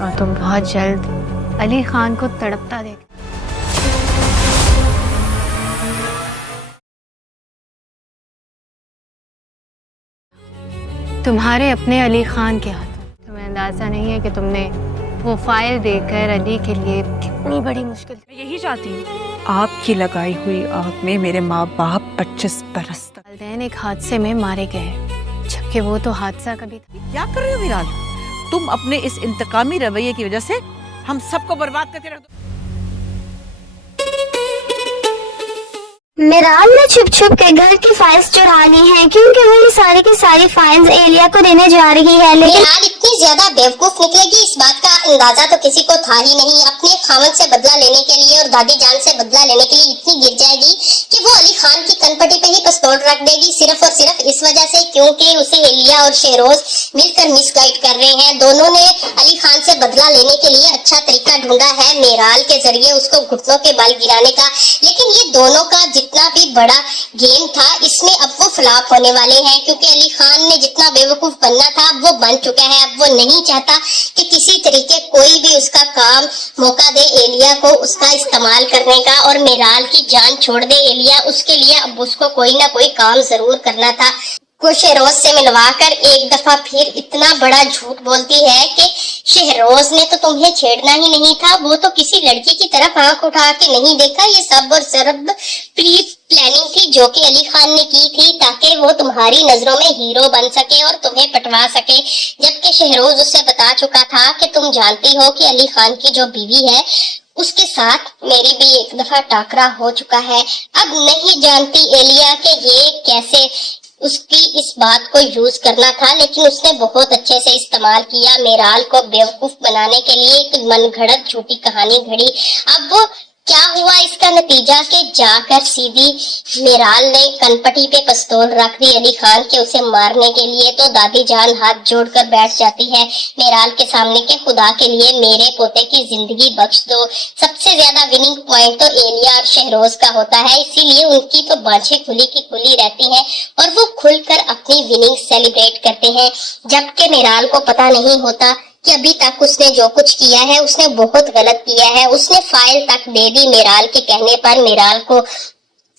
اور تم بہت جلد علی خان کو تڑپتا دیکھ تمہارے اپنے علی خان کے ہاتھ. تمہیں اندازہ نہیں ہے کہ تم نے وہ فائل دے کر علی کے لیے کتنی بڑی مشکل. میں یہی چاہتی ہوں آپ کی لگائی ہوئی آگ میں میرے ماں باپ 25 برس تک. والدین ایک حادثے میں مارے گئے جبکہ وہ تو حادثہ کبھی تھا. کیا کر رہے ہو میرال؟ تم اپنے اس انتقامی رویے کی وجہ سے ہم سب کو برباد کر کے رکھ دو. میرال نے چھپ چھپ کے گھر کی فائلز چرا لی ہیں کیونکہ وہ یہ ساری کی ساری فائلز ایلیا کو دینے جا رہی ہے. لیکن میرال اتنی زیادہ بیوقوف نکلے گی اس بات کا اندازہ تو کسی کو تھا ہی نہیں. اپنے خاوند سے بدلہ لینے کے لیے اور دادی جان سے بدلہ لینے کے لیے اتنی گر جائے گی کہ وہ علی خان کی کنپٹی پہ ہی پستول رکھ دے گی صرف اور صرف اس وجہ سے کیونکہ اسے ایلیا اور شہروز مل کر مس گائیڈ کر رہے ہیں. دونوں نے علی خان سے بدلہ لینے کے لیے اچھا طریقہ ڈھونڈا ہے میرال کے ذریعے اس کو گھٹنوں کے بل گرانے کا. لیکن یہ دونوں کا جتنا بھی بڑا گیم تھا اس میں اب وہ فلاپ ہونے والے ہیں کیونکہ علی خان نے جتنا بیوقوف بننا تھا اب وہ بن چکا ہے. اب وہ نہیں چاہتا کہ کسی طریقے کوئی بھی اس کا کام موقع دے ایلیا کو اس کا استعمال کرنے کا اور میرال کی جان چھوڑ دے ایلیا. اس کے لیے اب اس کو کوئی نہ کوئی کام ضرور کرنا تھا. کو شہروز سے ملوا کر ایک دفعہ پھر اتنا بڑا جھوٹ بولتی ہے کہ شہروز نے تو تمہیں چھیڑنا ہی نہیں تھا, وہ تو کسی لڑکی کی طرف آنکھ اٹھا کے نہیں دیکھا. یہ سب اور سب پری پلاننگ تھی جو کہ علی خان نے کی تھی تاکہ وہ تمہاری نظروں میں ہیرو بن سکے اور تمہیں پٹوا سکے. جبکہ شہروز اسے بتا چکا تھا کہ تم جانتی ہو کہ علی خان کی جو بیوی ہے اس کے ساتھ میری بھی ایک دفعہ ٹاکرا ہو چکا ہے. اب نہیں جانتی ایلیا کہ یہ کیسے اس کی اس بات کو یوز کرنا تھا, لیکن اس نے بہت اچھے سے استعمال کیا. میرال کو بیوقوف بنانے کے لیے ایک من گھڑت جھوٹی کہانی گھڑی. اب وہ کیا ہوا اس کا نتیجہ کہ جا کر سیدھی میرال نے کنپٹی پہ پستول رکھ دی علی خان کے اسے مارنے کے لیے. تو دادی جان ہاتھ جوڑ کر بیٹھ جاتی ہے میرال کے سامنے کہ خدا کے لیے میرے پوتے کی زندگی بخش دو. سب سے زیادہ وننگ پوائنٹ تو ایلیا اور شہروز کا ہوتا ہے, اسی لیے ان کی تو بانچیں کھلی کی کھلی رہتی ہیں اور وہ کھل کر اپنی وننگ سیلیبریٹ کرتے ہیں. جبکہ میرال کو پتا نہیں ہوتا کہ ابھی تک اس نے جو کچھ کیا ہے اس نے بہت غلط کیا ہے. اس نے فائل تک دے دی میرال کے کہنے پر میرال کو,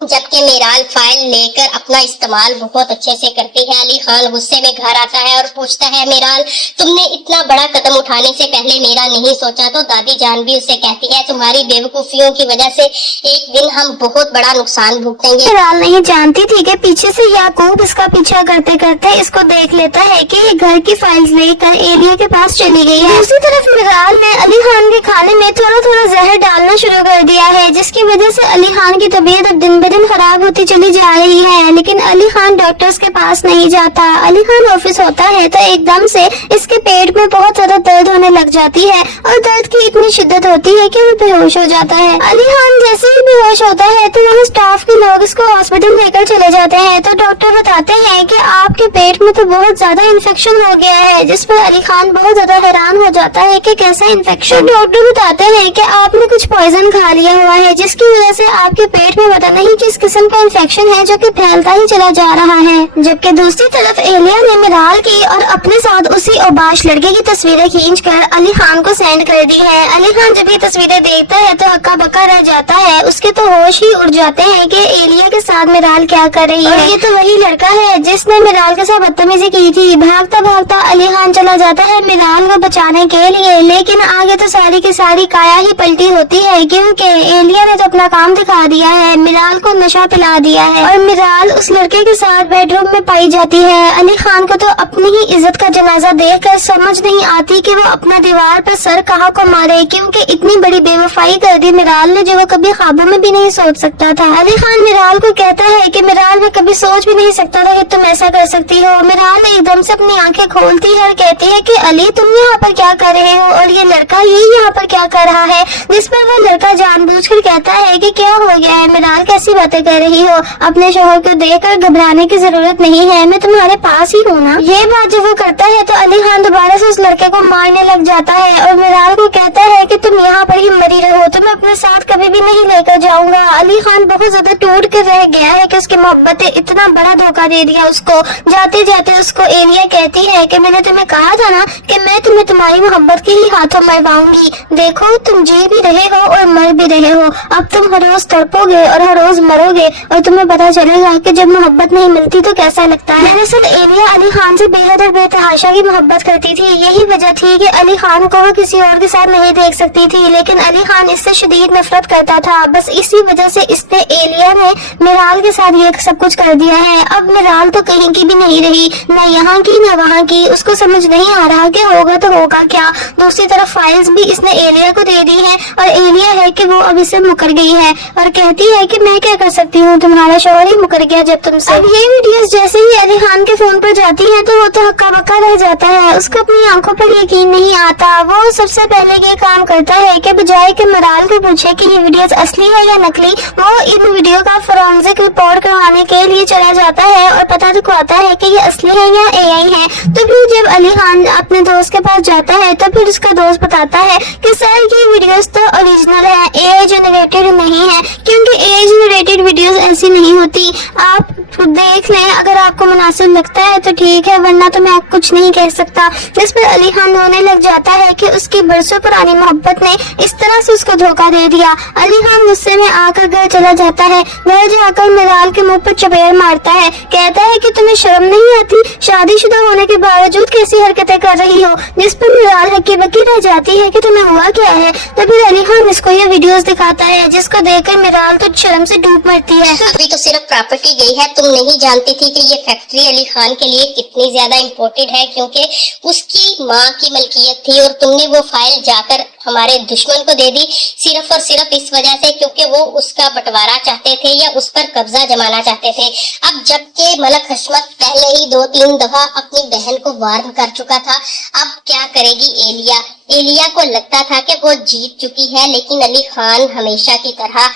جبکہ میرال فائل لے کر اپنا استعمال بہت اچھے سے کرتی ہے. علی خان غصے میں گھر آتا ہے اور پوچھتا ہے میرال تم نے اتنا بڑا قدم اٹھانے سے پہلے میرا نہیں سوچا؟ تو دادی جان بھی اسے کہتی ہے تمہاری بیوقوفیوں کی وجہ سے ایک دن ہم بہت بڑا نقصان بھگتیں گے. میرال نہیں جانتی تھی کہ پیچھے سے یعقوب اس کا پیچھا کرتے کرتے اس کو دیکھ لیتا ہے کہ یہ گھر کی فائلز لے کر ایلیا کے پاس چلی گئی ہے. دوسری طرف میرال نے علی خان کے کھانے میں تھوڑا تھوڑا زہر ڈالنا شروع کر دیا ہے جس کی وجہ سے علی خان کی طبیعت اب دن بدن خراب ہوتی چلی جا رہی ہے. لیکن علی خان ڈاکٹرز کے پاس نہیں جاتا. علی خان آفس ہوتا ہے تو ایک دم سے اس کے پیٹ میں بہت زیادہ درد ہونے لگ جاتی ہے اور درد کی اتنی شدت ہوتی ہے کہ وہ بے ہوش ہو جاتا ہے. علی خان جیسے ہی بے ہوش ہوتا ہے تو وہاں اسٹاف کے لوگ اس کو ہاسپٹل لے کر چلے جاتے ہیں. تو ڈاکٹر بتاتے ہیں کہ آپ کے پیٹ میں تو بہت زیادہ انفیکشن ہو گیا ہے, جس پر علی خان بہت زیادہ حیران ہو جاتا ہے کہ کیسا انفیکشن. ڈاکٹر بتاتے ہیں کہ آپ نے کچھ پوائزن کھا لیا ہوا ہے جس کی وجہ سے آپ کے پیٹ میں پتہ نہیں کس قسم کا انفیکشن ہے جو کہ پھیلتا ہی چلا جا رہا ہے. جبکہ دوسری طرف ایلیا نے میرال کی اور اپنے ساتھ اسی اوباش لڑکے کی تصویریں کھینچ کر علی خان کو سینڈ کر دی ہے. علی خان جب یہ تصویریں دیکھتا ہے تو ہکا بکا رہ جاتا ہے. اس کے تو ہوش ہی اڑ جاتے ہیں کہ ایلیا کے ساتھ میرال کیا کر رہی ہے. یہ تو وہی لڑکا ہے جس نے میرال کے ساتھ بدتمیزی کی تھی. بھاگتا بھاگتا علی خان چلا جاتا ہے میرال کو بچانے کے لیے, لیکن آگے تو ساری کی ساری کایا ہی پلٹی ہوتی ہے کیونکہ ایلیا نے تو اپنا کام دکھا دیا ہے, میرال کو نشہ پلا دیا ہے اور میرال اس لڑکے کے ساتھ بیڈ روم میں پائی جاتی ہے. علی خان کو تو اپنی ہی عزت کا جنازہ دیکھ کر سمجھ نہیں آتی کہ وہ اپنا دیوار پر سر کہاں کو مارے کیونکہ اتنی بڑی بے وفائی کر دی میرال نے جو وہ کبھی خوابوں میں بھی نہیں سوچ سکتا تھا. علی خان میرال کو کہتا ہے کہ میرال میں کبھی سوچ بھی نہیں سکتا تھا کہ تم ایسا کر سکتی ہو. میرال ایک دم سے اپنی آنکھیں کھولتی ہے اور کہتی ہے کہ علی تم یہاں پر کیا کر رہے ہو اور یہ لڑکا یہاں پر کیا کر رہا ہے, جس پر وہ لڑکا جان بوجھ کر کہتا ہے کہ کیا ہو گیا ہے میرال, کیسی باتیں کر رہی ہو, اپنے شوہر کو دیکھ کر گھبرانے کی ضرورت نہیں ہے, میں تمہارے پاس ہی ہوں نا. یہ بات جب وہ کرتا ہے تو علی خان دوبارہ سے اس لڑکے کو مارنے لگ جاتا ہے اور میرال کو کہتا ہے है कि तुम यहाँ पर ही मरी रहो, तुम्हें अपने साथ कभी भी नहीं लेकर जाऊंगा। अली खान बहुत ज्यादा टूट कर रह गया है कि उसकी मोहब्बत इतना बड़ा धोखा दे दिया उसको। जाते जाते उसको एलिया कहती है कि मैंने तुम्हें कहा था ना कि मैं तुम्हें तुम्हारी मोहब्बत के ही हाथों मरवाऊंगी। देखो तुम जी भी रहे हो और मर भी रहे हो। अब तुम हर रोज तड़पोगे और हर रोज मरोगे और तुम्हें पता चलेगा कि जब मोहब्बत नहीं मिलती तो कैसा लगता है। दरअसल एलिया अली खान से बेहद और बेतहाशा की मोहब्बत करती थी। यही वजह थी कि अली खान को वो किसी और के साथ नहीं देख सकती थी, लेकिन अली खान इससे शदीद नफरत करता था। बस इसी वजह से इसने एलिया ने मिराल के साथ ये सब कुछ कर दिया है। अब मिराल तो कहीं की भी नहीं रही, न यहाँ की न वहाँ की। उसको समझ नहीं आ रहा कि होगा तो होगा क्या। दूसरी तरफ फाइल्स भी इसने एलिया को दे दी है और एलिया है कि वो अब इससे मुकर गई है और कहती है कि मैं क्या कर सकती हूँ, तुम्हारा शौहर ही मुकर गया जब तुमसे। अब ये वीडियोस जैसे ही अली खान के फोन पर जाती है तो वो तो हक्का बक्का रह जाता है। उसको अपनी आंखों पर यकीन नहीं आता। वो सबसे पहले ये काम करता है कि बजाय के मिराल को पूछे कि ये वीडियोस असली है या नकली, वो इन वीडियो का फोरेंसिक रिपोर्ट करवाने के लिए चला जाता है और पता चलता है कि ये असली है या एआई है। तो फिर जब अली खान अपने दोस्त के पास जाता है तो फिर उसका दोस्त बताता है कि सर ये वीडियोस तो ओरिजिनल है, एआई जनरेटेड नहीं है, क्योंकि एआई जनरेटेड वीडियोस ऐसी नहीं होती। आप खुद देख लें, अगर आपको मुनासिब लगता है तो ठीक है, वरना तो मैं कुछ नहीं कह सकता। जिस पर अली खान रोने लग जाता है कि उसकी बरसों पुरानी मोहब्बत ने इस तरह से उसको धोखा दे दिया। अली खान गुस्से में आकर घर चला जाता है। घर जाकर मिराल के मुंह पर चपेट मारता है, कहता है कि तुम्हें शर्म नहीं आती, शादीशुदा होने के बावजूद कैसी हरकतें कर रही हो। जिस पर मिराल हक्की बक्की रह जाती है कि तुम्हें हुआ क्या है। तो फिर अली खान इसको ये वीडियोस दिखाता है, जिसको देखकर मिराल तो शर्म से डूब मरती है। अभी तो सिर्फ प्रॉपर्टी गई है, तुम नहीं जानती थी कि ये फैक्ट्री अली खान के लिए कितनी ज्यादा इम्पोर्टेंट है, क्योंकि उसकी माँ की मलकियत थी और तुमने वो फाइल जाकर हमारे दुश्मन को दे दी सिर्फ और सिर्फ इस वजह से क्योंकि वो उसका बंटवारा चाहते थे या उस पर कब्जा जमाना चाहते थे। अब जबकि मलक हशमत पहले ही 2-3 दफा अपनी बहन को वार्न कर चुका था, अब क्या करेगी एलिया। एलिया को लगता था कि वो जीत चुकी है, लेकिन अली खान हमेशा की तरह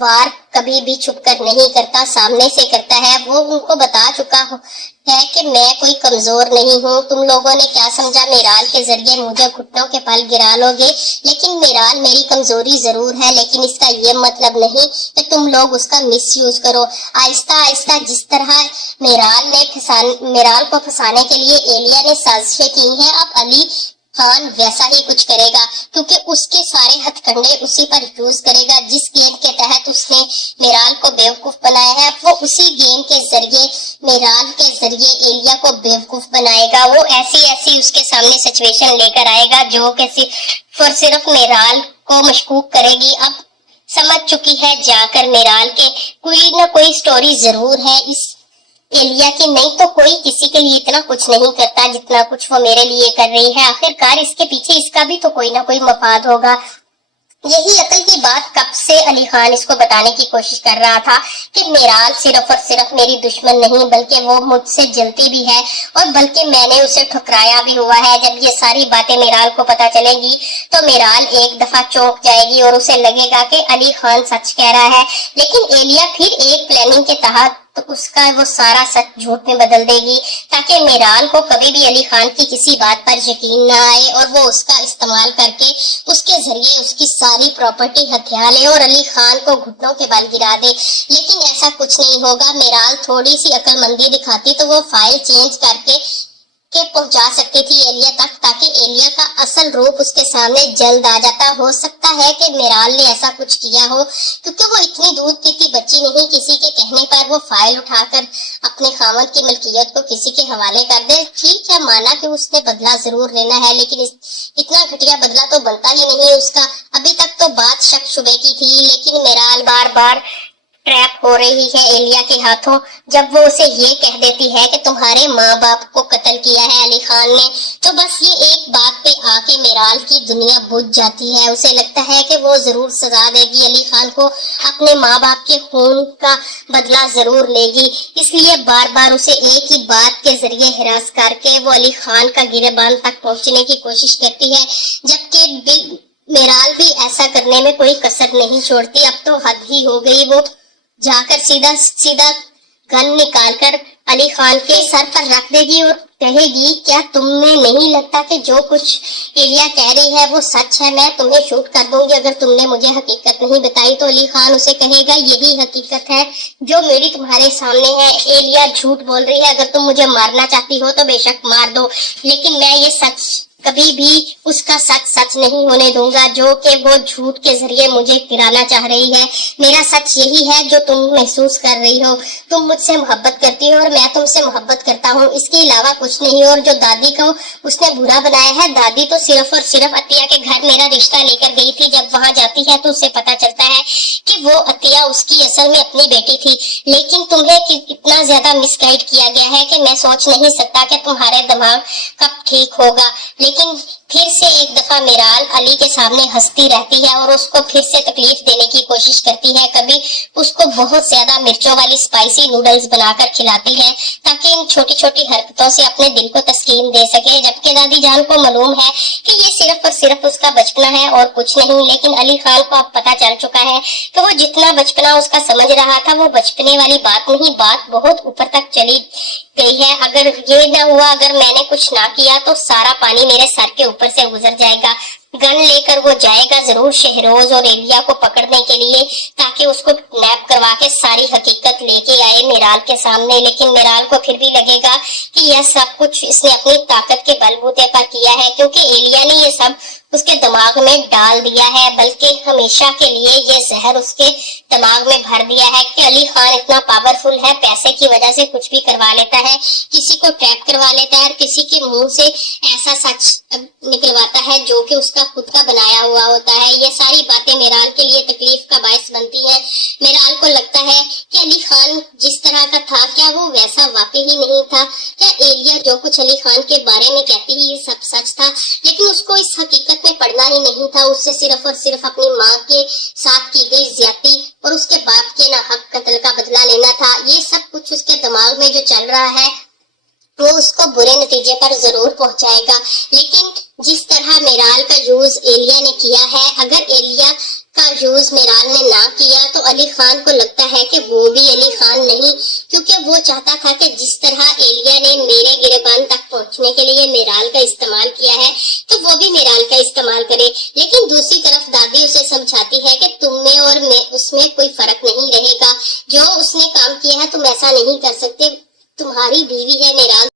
वार कभी भी छुप कर नहीं करता, सामने से करता है। वो उनको बता चुका है कि मैं कोई कमजोर नहीं हूँ। तुम लोगों ने क्या समझा, मिराल के जरिए मुझे घुटनों के पल गिरा लोगे, लेकिन मिराल मेरी कमजोरी जरूर है, लेकिन इसका ये मतलब नहीं कि तुम लोग उसका मिसयूज करो। आहिस्ता आहिस्ता जिस तरह मिराल को फंसाने के लिए एलिया ने साजिशें की हैं, अब अली खान वैसा ही कुछ करेगा, क्योंकि उसके सारे हथकंडे उसी पर यूज करेगा। जिस गेम के तहत उसने मिराल को बेवकूफ बनाया है, वो उसी गेम के जरिए मिराल के जरिए एलिया को बेवकूफ बनाएगा। वो ऐसी उसके सामने सिचुएशन लेकर आएगा जो कि सिर्फ मिराल को मशकूक करेगी। अब समझ चुकी है जाकर मिराल के कोई ना कोई स्टोरी जरूर है इस एलिया की, नहीं तो कोई किसी के लिए इतना कुछ नहीं करता जितना कुछ वो मेरे लिए कर रही है। आखिरकार इसके पीछे इसका भी तो कोई ना कोई मफाद होगा। यही अकल की बात कब से अली खान इसको बताने की कोशिश कर रहा था कि मिराल सिर्फ और सिर्फ मेरी दुश्मन नहीं, बल्कि वो मुझसे जलती भी है और बल्कि मैंने उसे ठुकराया भी हुआ है। जब ये सारी बातें मिराल को पता चलेगी तो मिराल एक दफा चौंक जाएगी और उसे लगेगा कि अली खान सच कह रहा है, लेकिन एलिया फिर एक प्लानिंग के तहत तो उसका वो सारा सच झूठ में बदल देगी, ताकि मिराल को कभी भी अली खान की किसी बात पर यकीन ना आए और वो उसका इस्तेमाल करके उसके जरिए उसकी सारी प्रॉपर्टी हथिया ले और अली खान को घुटनों के बल गिरा दे। लेकिन ऐसा कुछ नहीं होगा। मिराल थोड़ी सी अक्लमंदी दिखाती तो वो फाइल चेंज करके पहुंचा सकती थी एलिया तक, ताकि एलिया का असल रूप उसके सामने जल्द आ जाता। हो सकता है कि मिराल ने ऐसा कुछ किया हो, क्योंकि वो इतनी दूध पीती बच्ची नहीं, किसी के कहने पर वो फाइल उठाकर अपने खामद की मलकियत को किसी के हवाले कर दे। ठीक है, माना कि उसने बदला जरूर लेना है, लेकिन इतना घटिया बदला तो बनता ही नहीं उसका। अभी तक तो बात शक शुबे की थी, लेकिन मिराल बार बार ट्रैप हो रही है एलिया के हाथों। जब वो उसे ये कह देती है कि तुम्हारे माँ बाप को कत्ल किया है अली खान ने, तो बस ये एक बात पे आके मिराल की दुनिया बुझ जाती है। उसे लगता है कि वो जरूर सजा देगी अली खान को, अपने माँ बाप के खून का बदला जरूर लेगी। इसलिए बार बार उसे एक ही बात के जरिए हिरास करके वो अली खान का गिरेबान तक पहुंचने की कोशिश करती है, जबकि मिराल भी ऐसा करने में कोई कसर नहीं छोड़ती। अब तो हद ही हो गई। वो जाकर सीधा गन निकालकर अली खान के सर पर रख देगी और कहेगी, क्या तुम्हें नहीं लगता कि जो कुछ एलिया कह रही है वो सच है? मैं तुम्हें शूट कर दूंगी अगर तुमने मुझे हकीकत नहीं बताई। तो अली खान उसे कहेगा, यही हकीकत है जो मेरी तुम्हारे सामने है। एलिया झूठ बोल रही है, अगर तुम मुझे मारना चाहती हो तो बेशक मार दो, लेकिन मैं ये सच कभी भी उसका सच नहीं होने दूंगा जो कि वो झूठ के जरिए मुझे गिराना चाह रही है। मेरा सच यही है जो तुम महसूस कर रही हो। तुम मुझसे मोहब्बत करती हो और मैं तुमसे मोहब्बत करता हूँ, इसके अलावा कुछ नहीं। और जो दादी को उसने बुरा बनाया है, दादी तो सिर्फ और सिर्फ अतिया के घर मेरा रिश्ता लेकर गई थी। जब वहाँ जाती है तो उसे पता चलता है कि वो अतिया उसकी असल में अपनी बेटी थी। लेकिन तुम्हें इतना ज्यादा मिसगाइड किया गया है कि मैं सोच नहीं सकता कि तुम्हारे दिमाग कब ठीक होगा। लेकिन फिर से एक दफा मिराल अली के सामने हंसती रहती है और उसको फिर से तकलीफ देने की कोशिश करती है। कभी उसको बहुत ज्यादा मिर्चों वाली स्पाइसी नूडल्स बनाकर खिलाती है ताकि इन छोटी छोटी हरकतों से अपने दिल को तस्कीन दे सके, जबकि दादी जान को मालूम है कि ये सिर्फ और सिर्फ उसका बचपना है और कुछ नहीं। लेकिन अली खान को अब पता चल चुका है कि वो जितना बचपना उसका समझ रहा था वो बचपने वाली बात नहीं, बात बहुत ऊपर तक चली गई है। अगर ये ना हुआ, अगर मैंने कुछ ना किया तो सारा पानी मेरे सर के ऊपर से गुजर जाएगा। गन लेकर वो जाएगा जरूर शहरोज और एलिया को पकड़ने के लिए ताकि उसको किडनैप करवा के सारी हकीकत लेके आए मिराल के सामने। लेकिन मिराल को फिर भी लगेगा कि यह सब कुछ इसने अपनी ताकत के बलबूते पर किया है, क्योंकि एलिया ने ये सब उसके दिमाग में डाल दिया है, बल्कि हमेशा के लिए ये जहर उसके दिमाग में भर दिया है कि अली खान इतना पावरफुल है, पैसे की वजह से कुछ भी करवा लेता है, किसी को ट्रैप करवा लेता है और किसी के मुंह से ऐसा सच निकलवाता है जो कि उसका खुद का बनाया हुआ होता है। ये सारी बातें मिराल के लिए तकलीफ का बायस बनती है। मिराल को लगता है कि अली खान जिस तरह का था, क्या वो वैसा वाकई ही नहीं था? क्या एलिया जो कुछ अली खान के बारे में कहती है ये सब सच था? लेकिन उसको इस हकीकत में पढ़ना ही नहीं था। उससे सिर्फ और सिर्फ अपनी माँ के साथ की गई ज्यादती और उसके बाप के नाहक कत्ल का बदला लेना था। ये सब कुछ उसके दिमाग में जो चल रहा है वो उसको बुरे नतीजे पर जरूर पहुंचाएगा। लेकिन जिस तरह मिराल का यूज एलिया ने किया है, अगर एलिया का यूज मिराल ने ना किया तो अली खान को लगता है कि वो भी अली खान नहीं, क्योंकि वो चाहता था कि जिस तरह एलिया ने मेरे गिरबान तक पहुंचने के लिए मिराल का इस्तेमाल किया है तो वो भी मिराल का इस्तेमाल करे। लेकिन दूसरी तरफ दादी उसे समझाती है कि तुम में और मैं उसमें कोई फर्क नहीं रहेगा, जो उसने काम किया है तुम ऐसा नहीं कर सकते, तुम्हारी बीवी है मिराल।